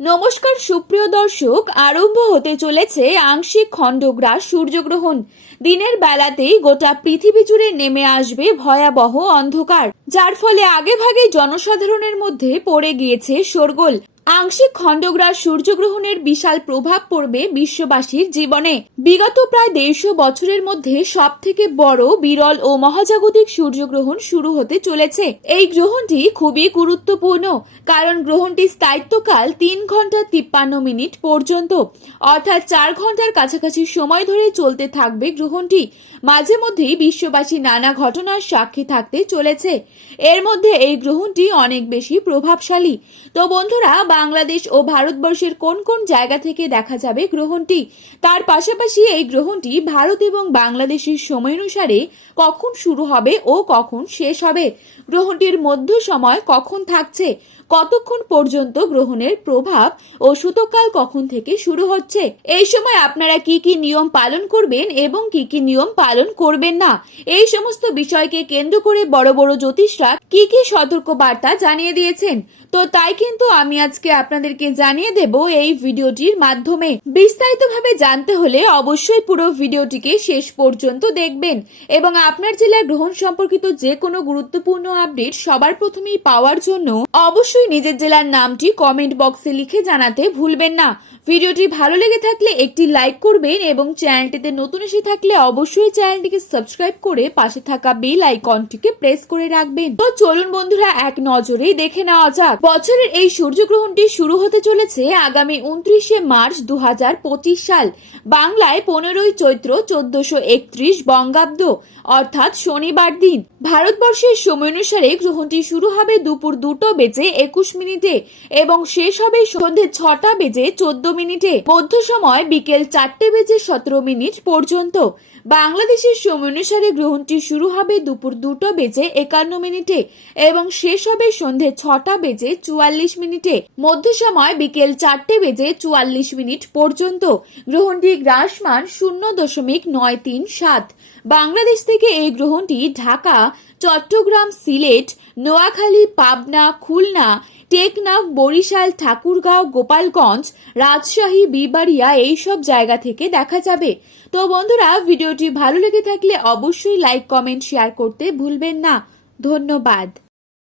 নমস্কার সুপ্রিয় দর্শক, আরম্ভ হতে চলেছে আংশিক খণ্ডগ্রাস সূর্যগ্রহণ। দিনের বেলাতেই গোটা পৃথিবী জুড়ে নেমে আসবে ভয়াবহ অন্ধকার, যার ফলে আগেভাগে জনসাধারণের মধ্যে পড়ে গিয়েছে শোরগোল। আংশিক খণ্ডগ্রাস সূর্যগ্রহণের বিশাল প্রভাব পড়বে বিশ্ববাসীর জীবনে। বিগত প্রায় 150 বছরের মধ্যে সব থেকে বড়, বিরল ও মহাজাগতিক সূর্যগ্রহণ শুরু হতে চলেছে। এই গ্রহণটি খুবই গুরুত্বপূর্ণ, কারণ গ্রহণটির স্থায়িত্বকাল 3 ঘন্টা 53 মিনিট পর্যন্ত, অর্থাৎ 4 ঘন্টার কাছাকাছি সময় ধরে চলতে থাকবে গ্রহণটি। মাঝে মধ্যেই বিশ্ববাসী নানা ঘটনার সাক্ষী থাকতে চলেছে। এর মধ্যে এই গ্রহণটি অনেক বেশি প্রভাবশালী। তো বন্ধুরা, বাংলাদেশ ও ভারতবর্ষের কোন কোন জায়গা থেকে দেখা যাবে গ্রহণটি, তার পাশাপাশি এই গ্রহণটি ভারত এবং বাংলাদেশের সময় অনুসারে কখন শুরু হবে ও কখন শেষ হবে, গ্রহণটির মধ্য সময় কখন থাকছে, কতক্ষণ পর্যন্ত গ্রহণের প্রভাব ও সূতককাল কখন থেকে শুরু হচ্ছে, এই সময় আপনারা কি কি নিয়ম পালন করবেন এবং কি কি নিয়ম পালন করবেন না, এই সমস্ত বিষয়কে কেন্দ্র করে বড় বড় জ্যোতিষরা কি কি সতর্ক বার্তা জানিয়ে দিয়েছেন। তো তাই কিন্তু আমি আজকে আপনাদেরকে জানিয়ে দেব এই ভিডিওটির মাধ্যমে। বিস্তারিতভাবে জানতে হলে অবশ্যই পুরো ভিডিওটিকে শেষ পর্যন্ত দেখবেন এবং আপনার জেলার গ্রহণ সম্পর্কিত যে কোনো গুরুত্বপূর্ণ আপডেট সবার প্রথমেই পাওয়ার জন্য অবশ্যই নিজের জেলার নামটি কমেন্ট বক্সে লিখে জানাতে ভুলবেন না। ভিডিওটি ভালো লেগে থাকলে একটি লাইক করবেন এবং চ্যানেলটিতে নতুন এসে থাকলে অবশ্যই চ্যানেলটিকে সাবস্ক্রাইব করে পাশে থাকা বেল আইকনটিকে প্রেস করে রাখবেন। তো চলুন বন্ধুরা, এক নজরেই দেখে নেওয়া যাক। বছরের এই সূর্যগ্রহণটি শুরু হতে চলেছে আগামী 29শে মার্চ 2025 সাল, বাংলায় 15ই চৈত্র 1431 বঙ্গাব্দ, অর্থাৎ শনিবার দিন। ভারতবর্ষের সময় অনুসারে গ্রহণটি শুরু হবে দুপুর 2:21 মিনিটে এবং শেষ হবে সন্ধ্যে 6:14 মিনিটে। মধ্য সময় বিকেল 4:17 মিনিট পর্যন্ত। বাংলাদেশের সময় অনুসারে গ্রহণটি শুরু হবে দুপুর 2:51 মিনিটে এবং শেষ হবে সন্ধ্যে 6:44 মিনিটে। মধ্য সময় বিকেল 4:44 মিনিট পর্যন্ত। গ্রহণটি গ্রাসমান 0.937। বাংলাদেশ থেকে এই গ্রহণটি ঢাকা, চট্টগ্রাম, সিলেট, নোয়াখালী, পাবনা, খুলনা, টেকনাফ, বরিশাল, ঠাকুরগাঁও, গোপালগঞ্জ, রাজশাহী, বিবাড়িয়া এইসব জায়গা থেকে দেখা যাবে। তো বন্ধুরা, ভিডিওটি ভালো লেগে থাকলে অবশ্যই লাইক, কমেন্ট, শেয়ার করতে ভুলবেন না। ধন্যবাদ।